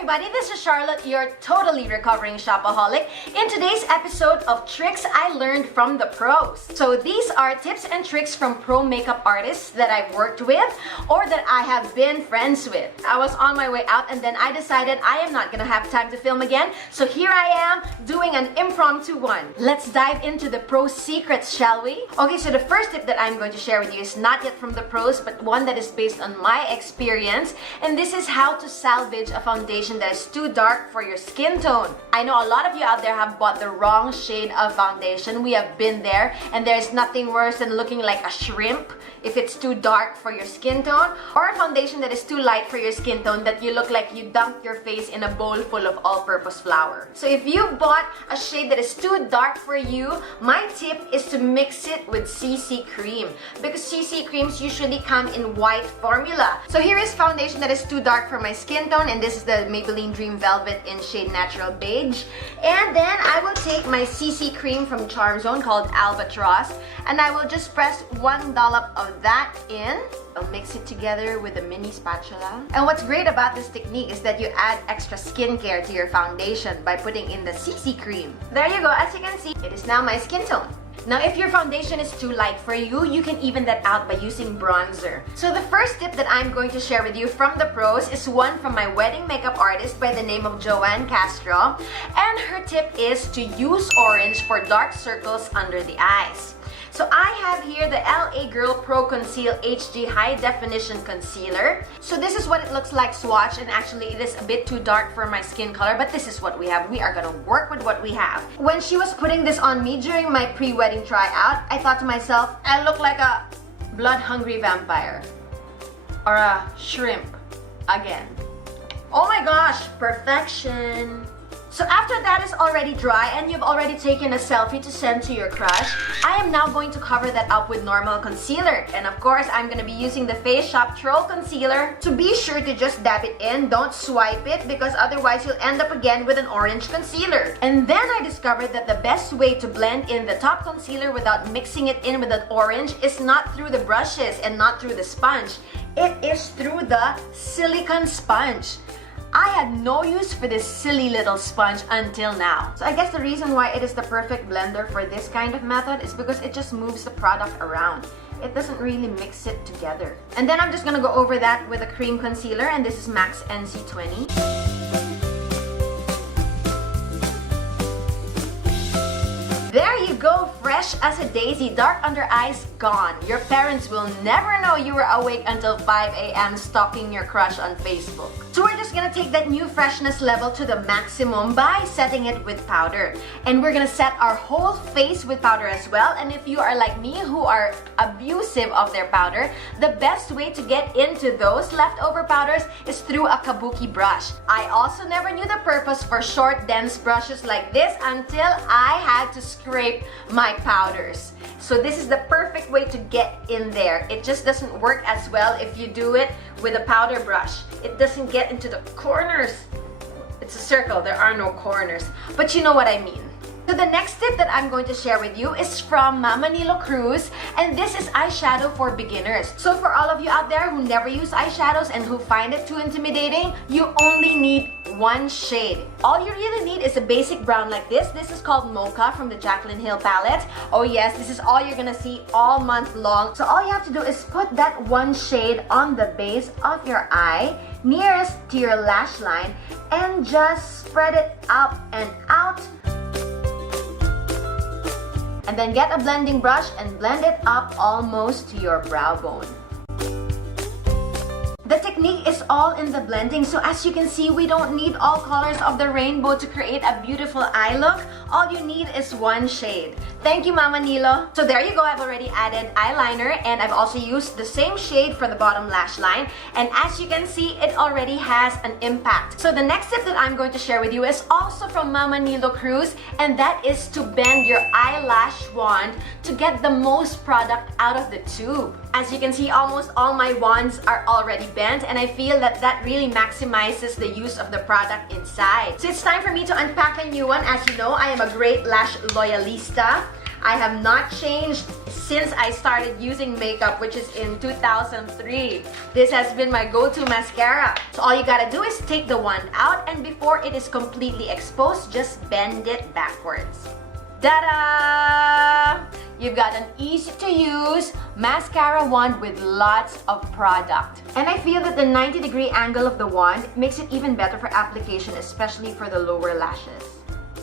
everybody, this is Charlotte, your totally recovering shopaholic. In today's episode of Tricks I Learned from the Pros. So these are tips and tricks from pro makeup artists that I've worked with or that I have been friends with. I was on my way out and then I decided I am not gonna have time to film again. So here I am doing an impromptu one. Let's dive into the pro secrets, shall we? Okay, so the first tip that I'm going to share with you is not yet from the pros, but one that is based on my experience. And this is how to salvage a foundation that is too dark for your skin tone. I know a lot of you out there have bought the wrong shade of foundation. We have been there, and there's nothing worse than looking like a shrimp if it's too dark for your skin tone, or a foundation that is too light for your skin tone that you look like you dunked your face in a bowl full of all-purpose flour. So if you've bought a shade that is too dark for you, my tip is to mix it with CC cream, because CC creams usually come in white formula. So here is foundation that is too dark for my skin tone, and this is the Maybelline Dream Velvet in shade Natural Beige. And then I will take my CC cream from Charm Zone called Albatross, and I will just press 1 dollop of that in. I'll mix it together with a mini spatula. And what's great about this technique is that you add extra skincare to your foundation by putting in the CC cream. There you go. As you can see, it is now my skin tone. Now, if your foundation is too light for you, you can even that out by using bronzer. So the first tip that I'm going to share with you from the pros is one from my wedding makeup artist by the name of Joan Castro. And her tip is to use orange for dark circles under the eyes. So I have here the LA Girl Pro Conceal HD High Definition Concealer. So this is what it looks like swatch, and actually it is a bit too dark for my skin color, but this is what we have. We are gonna work with what we have. When she was putting this on me during my pre-wedding tryout, I thought to myself, I look like a blood-hungry vampire. Or a shrimp. Again. Oh my gosh, perfection. So after that is already dry and you've already taken a selfie to send to your crush, I am now going to cover that up with normal concealer. And of course, I'm going to be using the Face Shop Troll Concealer. So be sure to just dab it in, don't swipe it, because otherwise you'll end up again with an orange concealer. And then I discovered that the best way to blend in the top concealer without mixing it in with an orange is not through the brushes and not through the sponge. It is through the silicone sponge. I had no use for this silly little sponge until now. So I guess the reason why it is the perfect blender for this kind of method is because it just moves the product around. It doesn't really mix it together. And then I'm just gonna go over that with a cream concealer, and this is MAC NC20. There you go, fresh as a daisy, dark under eyes gone. Your parents will never know you were awake until 5 a.m. stalking your crush on Facebook. So we're just gonna take that new freshness level to the maximum by setting it with powder. And we're gonna set our whole face with powder as well. And if you are like me, who are abusive of their powder, the best way to get into those leftover powders is through a kabuki brush. I also never knew the purpose for short, dense brushes like this until I had to scrape my powders. So this is the perfect way to get in there. It just doesn't work as well if you do it with a powder brush. It doesn't get into the corners. It's a circle, there are no corners. But you know what I mean. So the next tip that I'm going to share with you is from Nilo Cruz, and this is eyeshadow for beginners. So for all of you out there who never use eyeshadows and who find it too intimidating, you only need one shade. All you really need is a basic brown like this. This is called Mocha from the Jaclyn Hill palette. Oh yes, this is all you're gonna see all month long. So all you have to do is put that one shade on the base of your eye, nearest to your lash line, and just spread it up and out. And then get a blending brush and blend it up almost to your brow bone. The technique is all in the blending, so as you can see, we don't need all colors of the rainbow to create a beautiful eye look. All you need is one shade. Thank you, Mama Nilo. So there you go, I've already added eyeliner, and I've also used the same shade for the bottom lash line. And as you can see, it already has an impact. So the next tip that I'm going to share with you is also from Mama Nilo Cruz, and that is to bend your eyelash wand to get the most product out of the tube. As you can see, almost all my wands are already bent, and I feel that that really maximizes the use of the product inside. So it's time for me to unpack a new one. As you know, I am a great lash loyalista. I have not changed since I started using makeup, which is in 2003. This has been my go-to mascara. So all you gotta do is take the wand out, and before it is completely exposed, just bend it backwards. Ta-da! You've got an easy-to-use mascara wand with lots of product. And I feel that the 90-degree angle of the wand makes it even better for application, especially for the lower lashes.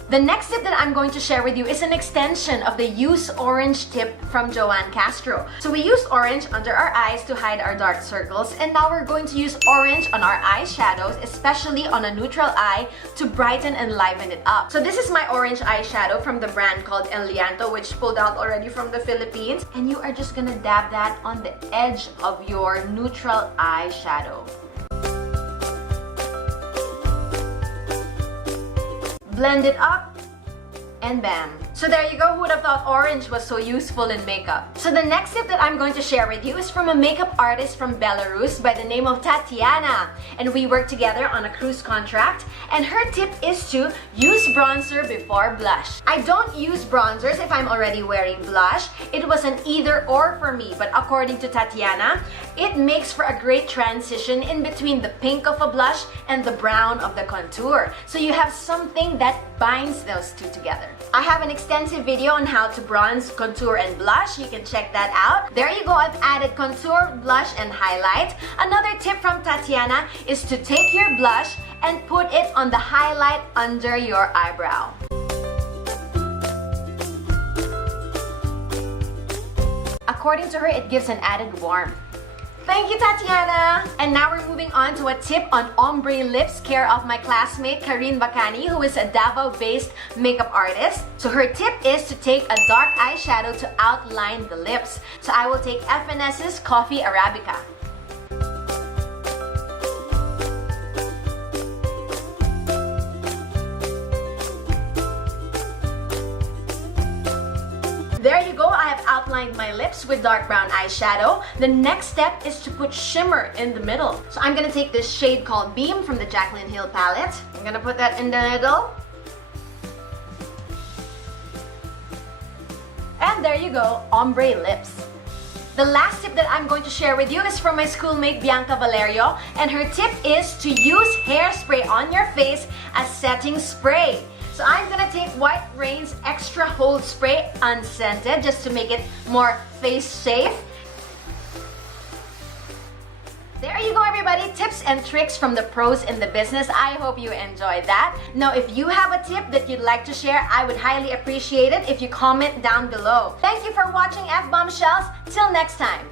The next tip that I'm going to share with you is an extension of the Use Orange tip from Joan Castro. So we used orange under our eyes to hide our dark circles, and now we're going to use orange on our eyeshadows, especially on a neutral eye, to brighten and liven it up. So this is my orange eyeshadow from the brand called El Llanto, which pulled out already from the Philippines. And you are just gonna dab that on the edge of your neutral eyeshadow. Blend it up, and bam. So there you go. Who would have thought orange was so useful in makeup? So the next tip that I'm going to share with you is from a makeup artist from Belarus by the name of Tatiana. And we worked together on a cruise contract. And her tip is to use bronzer before blush. I don't use bronzers if I'm already wearing blush. It was an either or for me. But according to Tatiana, it makes for a great transition in between the pink of a blush and the brown of the contour. So you have something that binds those two together. I have an extensive video on how to bronze, contour, and blush. You can check that out. There you go. I've added contour, blush, and highlight. Another tip from Tatiana is to take your blush and put it on the highlight under your eyebrow. According to her, it gives an added warmth. Thank you, Tatiana! And now we're moving on to a tip on ombre lips, care of my classmate Carine Bacani, who is a Davao-based makeup artist. So her tip is to take a dark eyeshadow to outline the lips. So I will take FNS's Coffee Arabica. There you go, I have outlined my lips with dark brown eyeshadow. The next step is to put shimmer in the middle. So I'm gonna take this shade called Beam from the Jaclyn Hill palette. I'm gonna put that in the middle. And there you go, ombre lips. The last tip that I'm going to share with you is from my schoolmate Bianca Valerio, and her tip is to use hairspray on your face as setting spray. So I'm gonna take White Rain's Extra Hold Spray unscented just to make it more face safe. There you go, everybody. Tips and tricks from the pros in the business. I hope you enjoyed that. Now, if you have a tip that you'd like to share, I would highly appreciate it if you comment down below. Thank you for watching F Bombshells. Till next time.